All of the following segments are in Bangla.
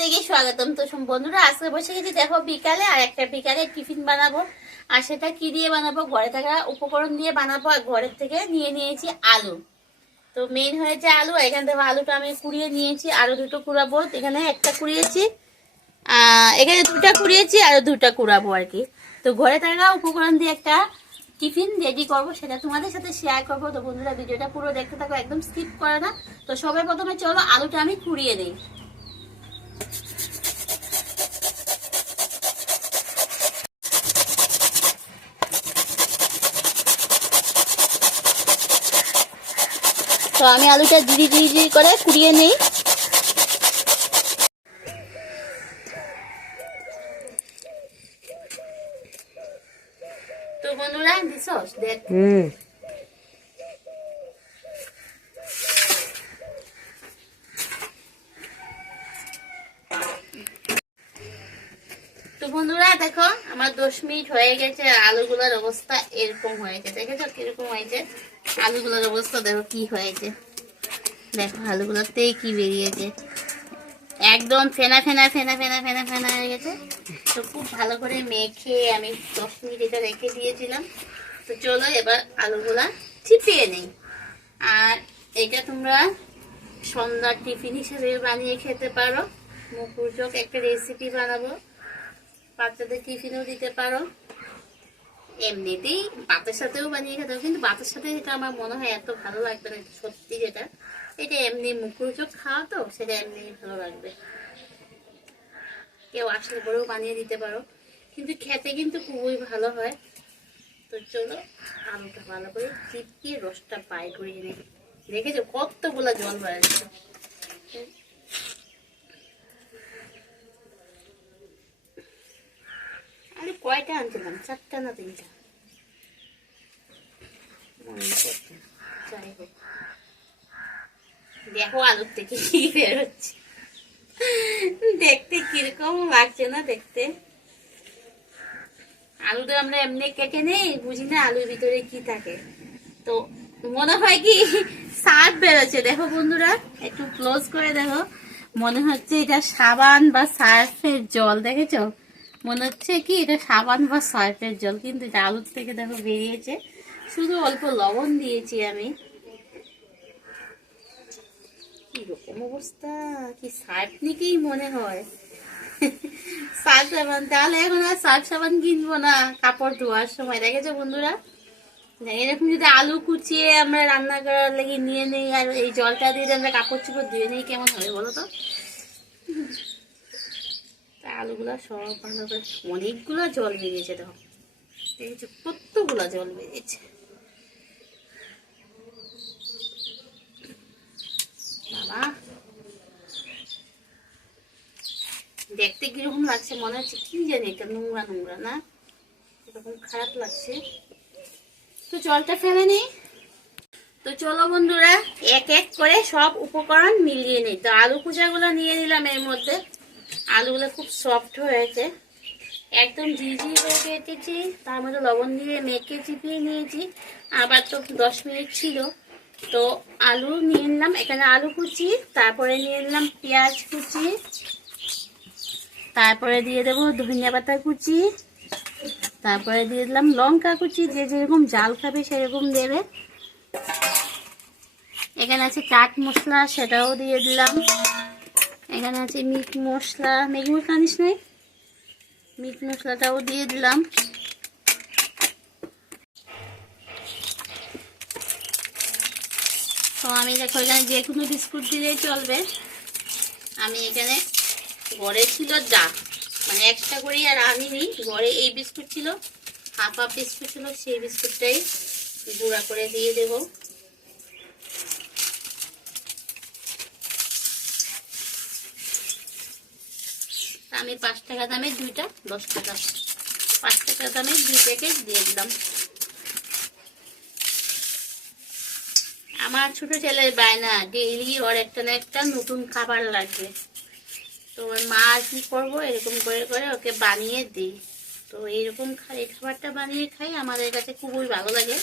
সবাইকে স্বাগতম। তো বন্ধুরা আজকে বসে গেছি দেখো বিকালে, আর একটা বিকালে টিফিন বানাবো। আর সেটা কি দিয়ে বানাবো, ঘরে থাকা উপকরণ দিয়ে বানাবো। আর ঘরের থেকে নিয়ে নিয়েছি আলু। তো মেইন হয়েছে আলু। এখান থেকে আলুটা আমি কুড়িয়ে নিয়েছি, আরো দুটো কুড়াবো। এখানে একটা কুড়িয়েছি, এখানে দুটা কুড়িয়েছি, আরো দুটা কুড়াবো আর কি। তো ঘরে থাকা উপকরণ দিয়ে একটা টিফিন রেডি করবো, সেটা তোমাদের সাথে শেয়ার করবো। তো বন্ধুরা ভিডিওটা পুরো দেখতে থাকো, একদম স্কিপ করে না। তো সবাই প্রথমে চলো আলুটা আমি কুড়িয়ে নিই। তো আমি আলুটা জিরি জিরি জিরি করে কুড়িয়ে নিই। তো বন্ধুরা দিছস দেখ। তো বন্ধুরা দেখো আমার 10 মিনিট হয়ে গেছে, আলুগুলোর অবস্থা এরকম হয়েছে। দেখেছো কিরকম হয়েছে আলুগুলোর অবস্থা? দেখো কি হয়েছে, দেখো আলুগুলোতে কি বেরিয়েছে, একদম ফেনা ফেনা ফেনা ফেনা ফেনা ফেনা হয়ে গেছে। তো খুব ভালো করে মেখে আমি 10 মিনিট এটা রেখে দিয়েছিলাম। তো চলো এবার আলুগুলা চিপিয়ে নেই। আর এটা তোমরা সন্ধ্যার টিফিন হিসেবে বানিয়ে খেতে পারো। মুখরোচক একটা রেসিপি বানাবো, বাচ্চাদের টিফিনও দিতে পারো। এমনিতেই ভাতের সাথেও বানিয়ে খেতে হবে, কিন্তু ভাতের সাথে এটা আমার মনে হয় এত ভালো লাগবে না। সত্যি যেটা, এটা এমনি মুখরোচক খাওয়া, তো সেটা এমনি ভালো লাগবে। কেউ আসলে পরেও বানিয়ে দিতে পারো, কিন্তু খেতে কিন্তু খুবই ভালো হয়। তো চলো আলুটা ভালো করে চিপিয়ে রসটা পাই করে নিই। দেখেছো কতগুলা জল বেড়াচ্ছে। আরে কয়টা আনছিলাম, 4টা না 3টা, যাই হোক। দেখো আলুর থেকে কি বেরোচ্ছে, দেখতে কিরকম লাগছে না দেখতে। আলুটা আমরা এমনি কেটে নেই, বুঝি না আলুর ভিতরে কি থাকে। তো মনে হয় কি সার্ফ বেরোচ্ছে। দেখো বন্ধুরা একটু ক্লোজ করে দেখো, মনে হচ্ছে এটা সাবান বা সার্ফের জল। দেখেছো, মনে হচ্ছে কি এটা সাবান বা সার্ফের জল, কিন্তু এটা আলুর থেকে দেখো বেরিয়েছে। শুধু অল্প লবণ দিয়েছি আমি। কিরকম অবস্থা, কি সার্ফ নিকেই মনে হয়। সার্ফ সাবান, তাহলে এখন আর সার্ফ সাবান কিনবো না কাপড় ধোয়ার সময়। দেখেছো বন্ধুরা, এরকম যদি আলু কুচিয়ে আমরা রান্না করার লেগে নিয়ে নেই, আর এই জলটা দিয়ে আমরা কাপড় চোপড় ধুয়ে নেই, কেমন হবে বলো তো? আলুগুলা সব ভালো করে, অনেকগুলো জল বেরিয়েছে। দেখো দেখেছো কতগুলা জল বেরিয়েছে। বাবা দেখতে কিরকম লাগছে, মনে হচ্ছে কি জানি এটা নোংরা নোংরা না, এরকম খারাপ লাগছে। তো জলটা ফেলে নেই। তো চলো বন্ধুরা এক এক করে সব উপকরণ মিলিয়ে নিই। তো আলু কুচাগুলো নিয়ে নিলাম এর মধ্যে। আলুগুলো খুব সফট হয়েছে, একদম ঝিঝি হয়ে কেটেছি। তার মধ্যে লবণ দিয়ে মেখে চিপিয়ে নিয়েছি। আবার তো 10 মিনিট ছিল। তো আলু নিয়ে নিলাম, এখানে আলু কুচি, তারপরে নিয়ে নিলাম পেঁয়াজ কুচি, তারপরে দিয়ে দেবো ধনিয়া পাতা কুচি, তারপরে দিয়ে দিলাম লঙ্কা কুচি। যে যেরকম জাল খাবে সেরকম দেবে। এখানে আছে চাট মশলা, সেটাও দিয়ে দিলাম। এখানে আছে মিট মশলা, ম্যাগি মশলা আনিস নাই, মিট মশলাটাও দিয়ে দিলাম। তো আমি দেখো এখানে যে কোনো বিস্কুট দিলেই চলবে। আমি এখানে ঘরে ছিল যা, মানে একটা করে আর আনিনি, ঘরে এই বিস্কুট ছিল, হাফ হাফ বিস্কুট ছিল, সেই বিস্কুটটাই গুঁড়া করে দিয়ে দেবো। আমি 5 টাকা দামে দুইটা, 10 টাকা, 5 টাকা দামে 2 প্যাকেট দিয়ে দিলাম। আমার ছোট ছেলের বায়না, ডেইলি ওর একটা না একটা নতুন খাবার লাগবে। তো ওর মা কি করবো, এরকম করে করে ওকে বানিয়ে দিই। তো এইরকম এই খাবারটা বানিয়ে খাই, আমাদের কাছে খুবই ভালো লাগে।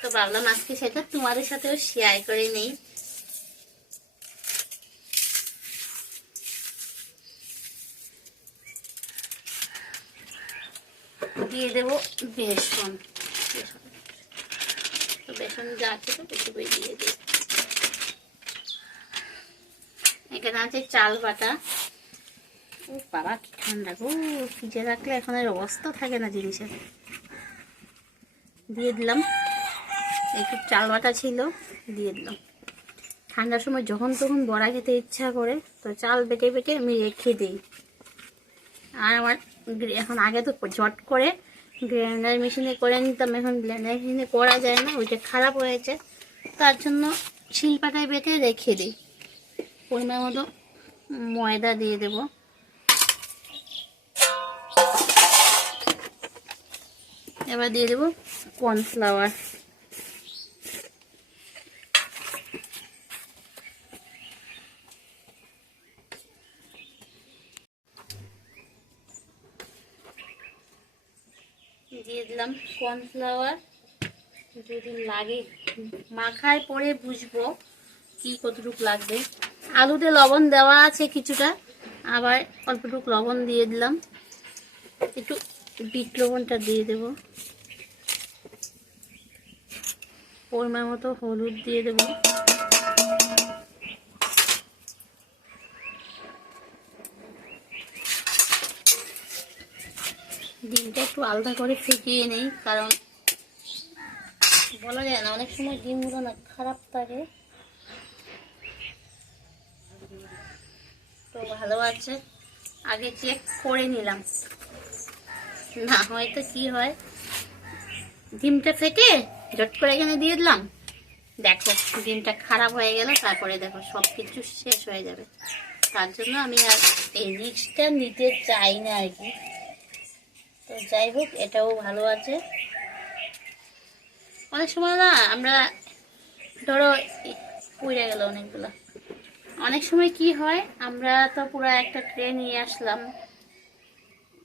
তো ভাবলাম আজকে সেটা তোমাদের সাথেও শেয়ার করে নেই। দিয়ে দেবো বেসন। তো বেসন যা আছে তো টুকুই দিয়ে দিই। এখানে আছে চাল বাটা। ও বাবা কি ঠান্ডা গো, ফ্রিজে রাখলে এখন আর অবস্থা থাকে না জিনিসের। দিয়ে দিলাম একটু চাল বাটা ছিল, দিয়ে দিলাম। ঠান্ডার সময় যখন তখন বড়া খেতে ইচ্ছা করে তো চাল বেটে বেটে আমি রেখে দিই। আর আমার এখন আগে তো ঝট করে গ্রাইন্ডার মেশিনে করে নিতাম, এখন গ্রাইন্ডার মেশিনে করা যায় না, ওইটা খারাপ হয়েছে, তার জন্য শিলপাটায় বেটে রেখে দিই। পরিমাণ মতো ময়দা দিয়ে দেব। এবার দিয়ে দেবো কর্নফ্লাওয়ার। দিয়ে দিলাম কর্নফ্লাওয়ার। যদি লাগে মাখায় পরে বুঝবো কি কতটুকু লাগবে। আলুতে লবণ দেওয়া আছে কিছুটা, আবার অল্পটুকু লবণ দিয়ে দিলাম। একটু বিট লবণটা দিয়ে দেব। পরিমাণ মতো হলুদ দিয়ে দেব। ডিমটা একটু আলাদা করে ফেটিয়ে নেই, কারণ বলা যায় না অনেক সময় ডিমগুলো না খারাপ থাকে। তো ভালো আছে, আগে চেক করে নিলাম, না হয়তো কি হয় ডিমটা ফেটে জট করে এখানে দিয়ে দিলাম, দেখো ডিমটা খারাপ হয়ে গেল, তারপরে দেখো সব কিছু শেষ হয়ে যাবে। তার জন্য আমি আর এই রিস্কটা নিতে চাই না আর কি। তো যাই হোক, এটাও ভালো আছে। অনেক সময় না আমরা ধরো পুড়ে গেল অনেকগুলো, অনেক সময় কি হয় আমরা তো পুরো একটা ট্রে নিয়ে আসলাম,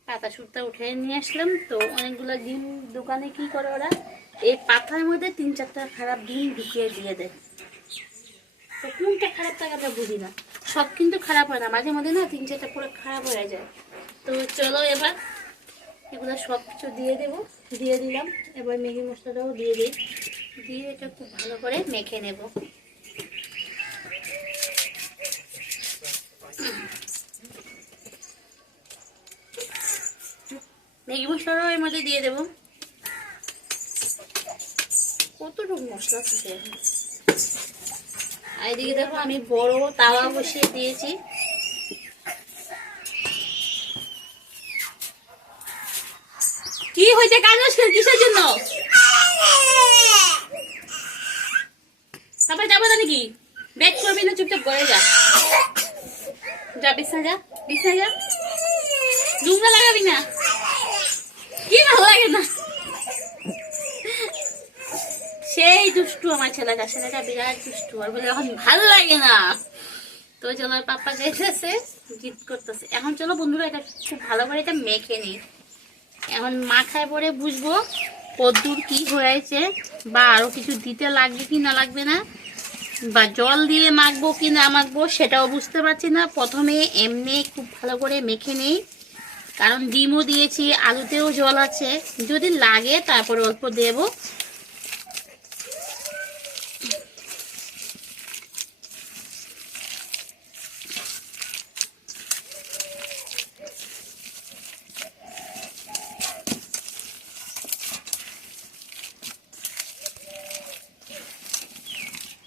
পাতা সুতা উঠে নিয়ে আসলাম, তো অনেকগুলো ডিম দোকানে কি করে ওরা এই পাতার মধ্যে 3-4টা খারাপ ডিম ঢুকিয়ে দিয়ে দেয়। তো কোনটা খারাপ থাকে আমরা বুঝি না, সব কিন্তু খারাপ হয় না, মাঝে মাঝে না 3-4টা পুরো খারাপ হয়ে যায়। তো চলো এবার এগুলো সব কিছু দিয়ে দেবো। দিয়ে দিলাম, এবার ম্যাগি মশলাটাও দিয়ে দিই, দিয়ে এটা খুব ভালো করে মেখে নেব। ম্যাগি মশলাটাও এর মধ্যে দিয়ে দেবো। কতটুকু মশলা থাকে এখন। আর এদিকে দেখো আমি বড় তাওয়া বসিয়ে দিয়েছি। কি হয়েছে কাজ কিসের জন্য? তারপরে যাবো না নাকি? ব্যাগ করবি না, চুপচাপ করে যা, যা বিছনা যা, বিছনা যা, জুমটা লাগাবি না, কি ভালো লাগে না, সেই দুষ্টু আমার ছেলেটা, ছেলেটা বিরাট দুষ্টু, আর বলে এখন ভালো লাগে না। তো চলো পাপা যাইতেছে, জিদ করতেছে। এখন চলো বন্ধুরা এটা খুব ভালো করে এটা মেখে নিই। এখন মাখায় পরে বুঝবো কদ্দুর কি হয়েছে, বা আরো কিছু দিতে লাগবে কি না লাগবে না, বা জল দিয়ে মাখবো কি না মাখবো সেটাও বুঝতে পারছি না। প্রথমে এমনি খুব ভালো করে মেখে নেই, কারণ ডিমও দিয়েছি, আলুতেও জল আছে, যদি লাগে তারপরে অল্প দেব।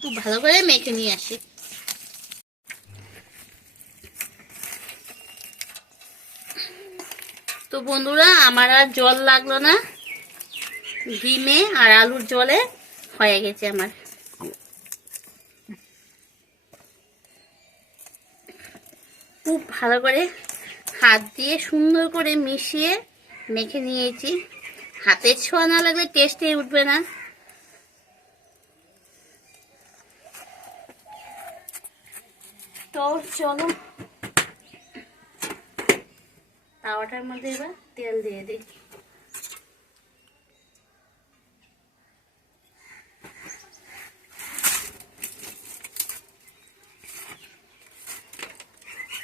খুব ভালো করে মেখে নিয়ে আসি। তো বন্ধুরা আমার আর জল লাগলো না, ডিমে আর আলুর জলে হয়ে গেছে আমার। খুব ভালো করে হাত দিয়ে সুন্দর করে মিশিয়ে মেখে নিয়েছি। হাতের ছোঁয়া না লাগলে টেস্টে উঠবে না। তো চলো তাওয়াটার মধ্যে এবার তেল দিয়ে দিই।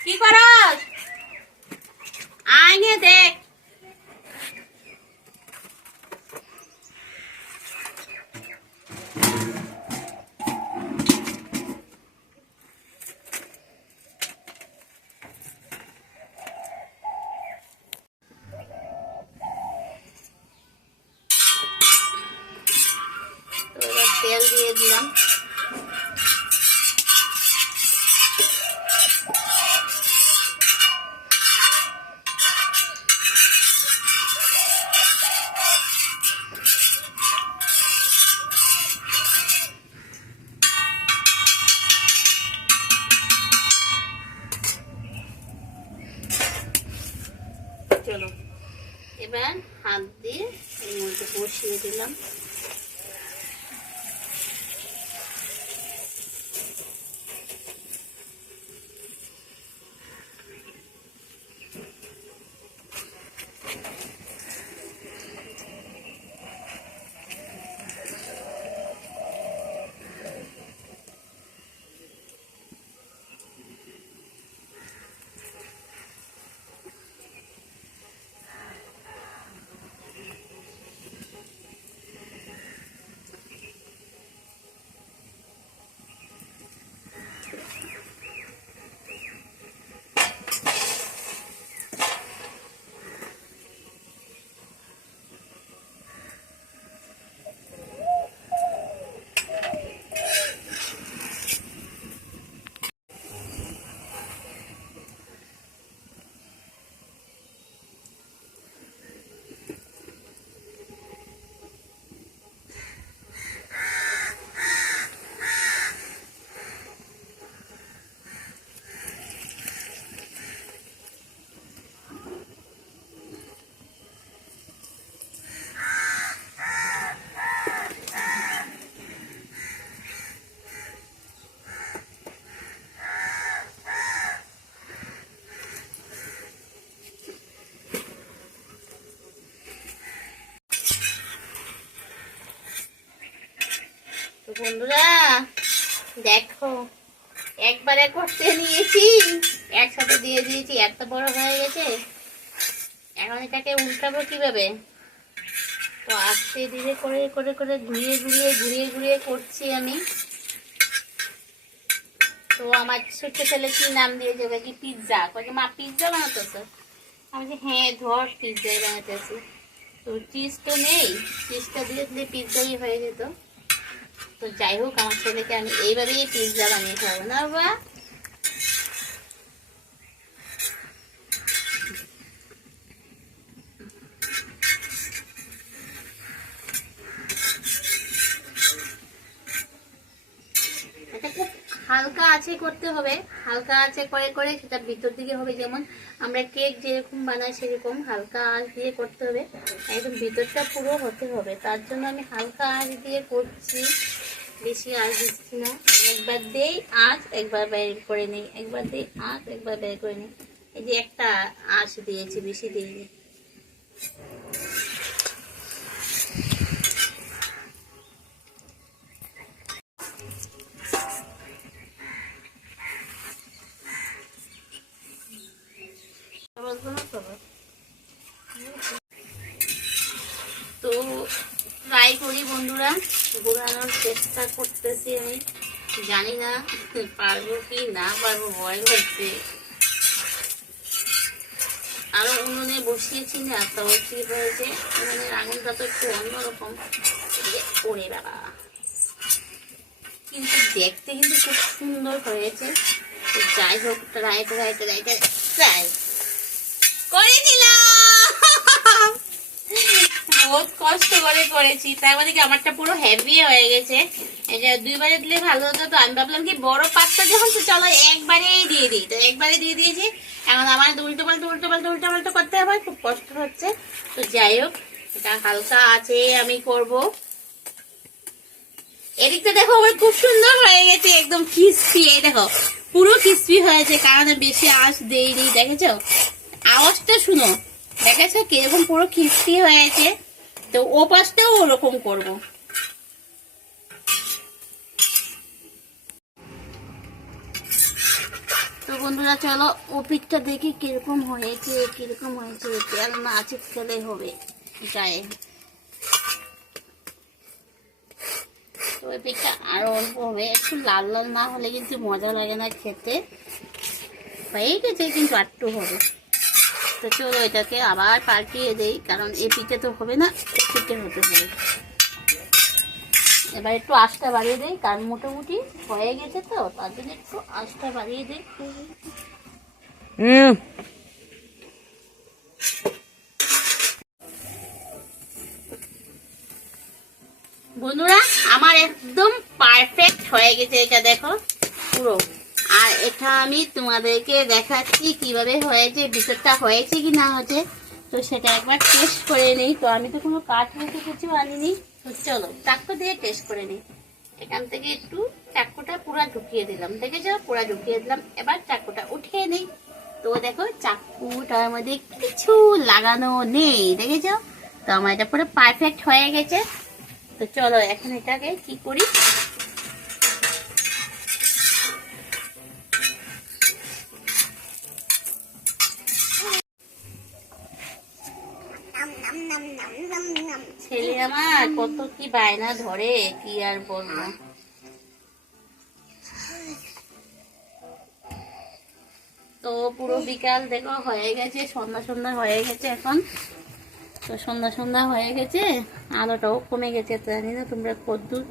কি করস? আয় নিয়ে দেখ, দিলাম। চলো এবার হাত দিয়ে এর মধ্যে বসিয়ে দিলাম। তো বন্ধুরা দেখো, একবারে করতে নিয়েছি, একসাথে দিয়ে দিয়েছি, এত বড় হয়ে গেছে। এখন এটাকে উল্টাবো কিভাবে? তো আস্তে ধীরে করে করে করে ঘুরিয়ে ঘুরিয়ে ঘুরিয়ে ঘুরিয়ে করছি আমি। তো আমার ছোট্ট ছেলে কি নাম দিয়েছে, ওকে কি পিৎজা, ওকে মা পিৎজা বানাতেছে। আমি যে হ্যাঁ ধর পিৎজাই বানাতেছি। তো চিজ তো নেই, চিজটা দিয়ে দিলে পিৎজাই হয়ে যেত। তো যাই হোক, আমার ছেলেকে আমি এইভাবেই পিৎজা বানিয়ে খাবো না বাবা। এটা খুব হালকা আছে করতে হবে, হালকা আছে করে করে সেটা ভিতর দিকে হবে। যেমন আমরা কেক যেরকম বানাই সেরকম হালকা আঁচ দিয়ে করতে হবে, একদম ভিতরটা পুরো হতে হবে। তার জন্য আমি হালকা আঁচ দিয়ে করছি, বেশি আঁচ দিচ্ছি না। একবার দেই আঁচ, একবার বের করে নিই, একবার দিই আঁচ, একবার বের করে নিই। এই যে একটা আঁচ দিয়েছি, বেশি দিইনি। তো ট্রাই করি বন্ধুরা, ঘোরানোর চেষ্টা করতেছি আমি। জানি না পারবো কি না পারবো, ভয় করছে। আরো উনুনে বসিয়েছি না, তো কি হয়েছে, উনুনের আঙুলটা তো একটু অন্যরকম। ওরে বাবা, কিন্তু দেখতে কিন্তু খুব সুন্দর হয়েছে। যাই হোক, ট্রাই ট্রাই ট্রাই ট্রাই করে নিলাম। বহুত কষ্ট করে করেছি, তার মধ্যে কি আমারটা পুরো হেভি হয়ে গেছে। এই যে দুইবারে দিলে ভালো হতো। তো আমি ভাবলাম কি বড় পাত্র যখন, তো চলো একবারেই দিয়ে দিই। তো একবারে দিয়ে দিয়েছি। এখন আমার উল্টো পাল্টা উল্টো পাল্টা উল্টো পাল্টা করতে হবে, খুব কষ্ট হচ্ছে। তো যাই হোক, এটা হালকা আছে আমি করব। এদিকটা দেখো আমার খুব সুন্দর হয়ে গেছে, একদম ক্রিস্পি। এই দেখো পুরো ক্রিস্পি হয়েছে, কারণ বেশি আঁচ দেইনি। দেখেছো আওয়াজটা শুনো, দেখেছো কিরকম পুরো ক্রিস্পি হয়েছে। তো ও পাশটাও ওরকম করবো। তো বন্ধুরা চলো ও পিঠটা দেখি কিরকম হয়েছে, কিরকম হয়েছে। তেল না আছে, তেলে হবে গায়ে। তো ওই পিঠটা আরো অল্প হবে, একটু লাল লাল না হলে কিন্তু মজা লাগে না খেতে। হয়ে গেছে, কিন্তু আটটু হবে। তো চলো এটাকে আবার পাল্টিয়ে দেই, কারণ এই পিঠে তো হবে না, এই পিঠে হতে হবে। এবার একটু আঁচটা বাড়িয়ে দেই, কারণ মোটামুটি হয়ে গেছে তো, তার জন্য একটু আঁচটা বাড়িয়ে দেই। বন্ধুরা আমার একদম পারফেক্ট হয়ে গেছে, এটা দেখো পুরো। আর এটা আমি তোমাদেরকে দেখাচ্ছি কিভাবে হয়েছে, ভিতরটা হয়েছে কি না হয়েছে, তো সেটা একবার টেস্ট করে নিই। তো আমি তো কোনো কাঠ মতো কিছু আনিনি, তো চলো চাকু দিয়ে টেস্ট করে নিই। এখান থেকে একটু চাকুটা পুরো ঢুকিয়ে দিলাম, দেখেছো পুরো ঢুকিয়ে দিলাম। এবার চাকুটা উঠিয়ে নিই। তো দেখো চাকুটার মধ্যে কিছু লাগানো নেই, দেখেছো? তো আমার এটা পুরো পারফেক্ট হয়ে গেছে। তো চলো এখন এটাকে কি করি, ছেলে আমার কত কি বায়না ধরে, কি আর বলবো। তো পুরো বিকাল দেখো হয়ে গেছে, সন্ধ্যা সন্ধ্যা হয়ে গেছে এখন। তো সন্ধ্যা সন্ধ্যা হয়ে গেছে, আলোটাও কমে গেছে, জানি না তোমরা কদ্দূর।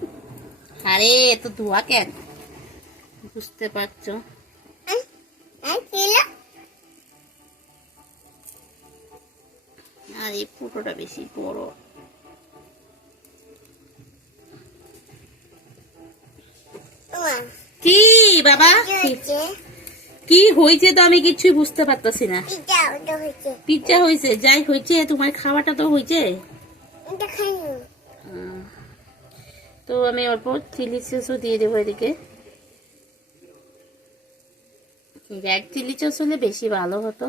আরে এত ধোয়া কেন, বুঝতে পারছো? আর এই ফুটোটা বেশি বড়। কি বাবা কি হয়েছে, তো আমি কিছুই বুঝতে পারতেছি না। পিজ্জা হয়েছে, যাই হয়েছে, তোমার খাওয়াটা তো হয়েছে। তো আমি অল্প চিলি সসও দিয়ে দেবো এদিকে। রেড চিলি সস হলে বেশি ভালো হতো।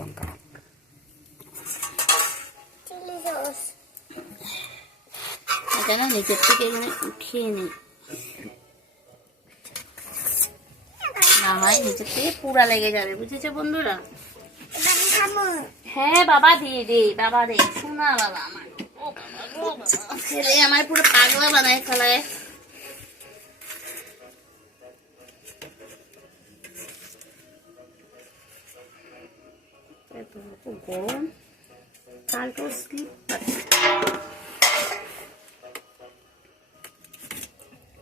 লঙ্কা এটা না নিচের থেকে এখানে উঠিয়ে নিই, না হয় নিচের থেকে পুরা লেগে যাবে, বুঝেছো বন্ধুরা? হ্যাঁ বাবা দিয়ে দে, বাবা রে শোনা বাবা আমার, ও বাবা ও বাবা, ছেলে আমার পুরো পাগলা বানায় ফেলায়। গরম কালকেও স্লিপ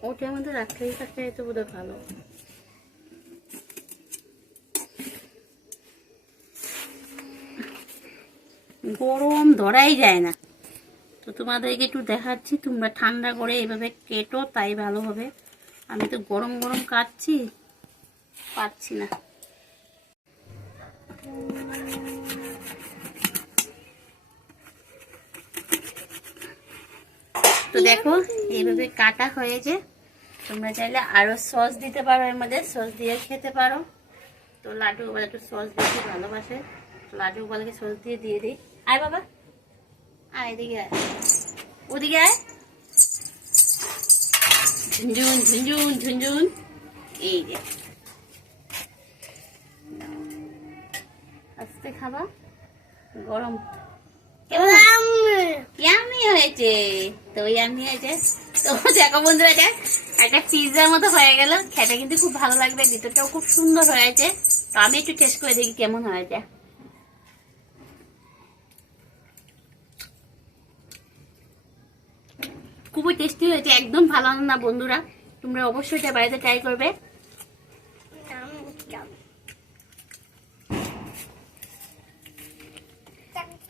ওটার মধ্যে রাখলেই থাকলে তো বোধ ভালো। গরম ধরাই যায় না, তো তোমাদেরকে একটু দেখাচ্ছি, তোমরা ঠান্ডা করে এইভাবে কেটো, তাই ভালো হবে। আমি তো গরম গরম কাটছি, পারছি না। তো দেখো এইভাবে কাটা হয়েছে, তোমরা চাইলে আরো সস দিতে পারো, এর মধ্যে সস দিয়ে খেতে পারো। তো লাড্ডু গোপাল একটু সস বেশি ভালোবাসে, লাড্ডু গোপালকে সস দিয়ে দিই। আয় বাবা আয়, এদিকে আয়, ওদিকে আয়, ঝুনঝুন ঝুনঝুন ঝুনঝুন। এই যে আস্তে খাবা, গরম ইয়ামি হয়েছে, তো ইয়ামি হয়েছে। তো দেখো বন্ধুরা এটা একটা পিৎজার মতো হয়ে গেল, খেতে কিন্তু খুব ভালো লাগবে, ভিতরটাও খুব সুন্দর হয়েছে। তো আমি একটু টেস্ট করে দেখি কেমন হয়েছে। খুবই টেস্টি হয়েছে, একদম ভালো না বন্ধুরা, তোমরা অবশ্যই এটা বাড়িতে ট্রাই করবে।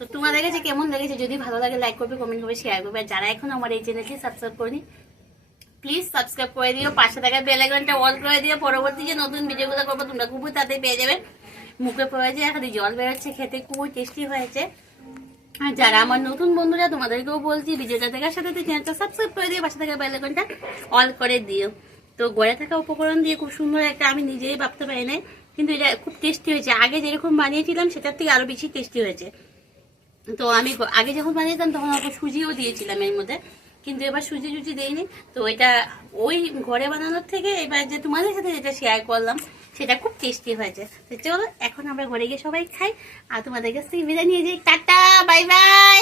তো তোমাদের কাছে কেমন লেগেছে, যদি ভালো লাগে লাইক করবে, কমেন্ট করবে, শেয়ার করবে। আর যারা এখন আমার এই চ্যানেলটি সাবস্ক্রাইব করেনি, প্লিজ সাবস্ক্রাইব করে দিও, পাশে থাকা বেল আইকনটা অল করে দিও। পরবর্তী যে নতুন ভিডিওগুলো করবো তোমরা খুবই তাড়াতাড়ি পেয়ে যাবে। মুখে পড়েছে, এখন জল বেরোচ্ছে, খেতে খুবই টেস্টি হয়েছে। আর যারা আমার নতুন বন্ধুরা, তোমাদেরকেও বলছি ভিডিওটা দেখার সাথে চ্যানেলটা সাবস্ক্রাইব করে দিও, পাশে থাকা বেল আইকনটা অল করে দিও। তো গড়ে থাকা উপকরণ দিয়ে খুব সুন্দর একটা, আমি নিজেই ভাবতে পারি না, কিন্তু এটা খুব টেস্টি হয়েছে। আগে যেরকম বানিয়েছিলাম সেটার থেকে আরো বেশি টেস্টি হয়েছে। তো আমি আগে যখন বানিয়েছিলাম তখন অল্প সুজিও দিয়েছিলাম এর মধ্যে, কিন্তু এবার সুজি টুজি দেয়নি। তো এটা ওই ঘরে বানানোর থেকে এবার যে তোমাদের সাথে যেটা শেয়ার করলাম সেটা খুব টেস্টি হয়েছে। তো চলো এখন আমরা ঘরে গিয়ে সবাই খাই, আর তোমাদের কাছ থেকে বিদায় নিয়ে যাই। Tata bye bye.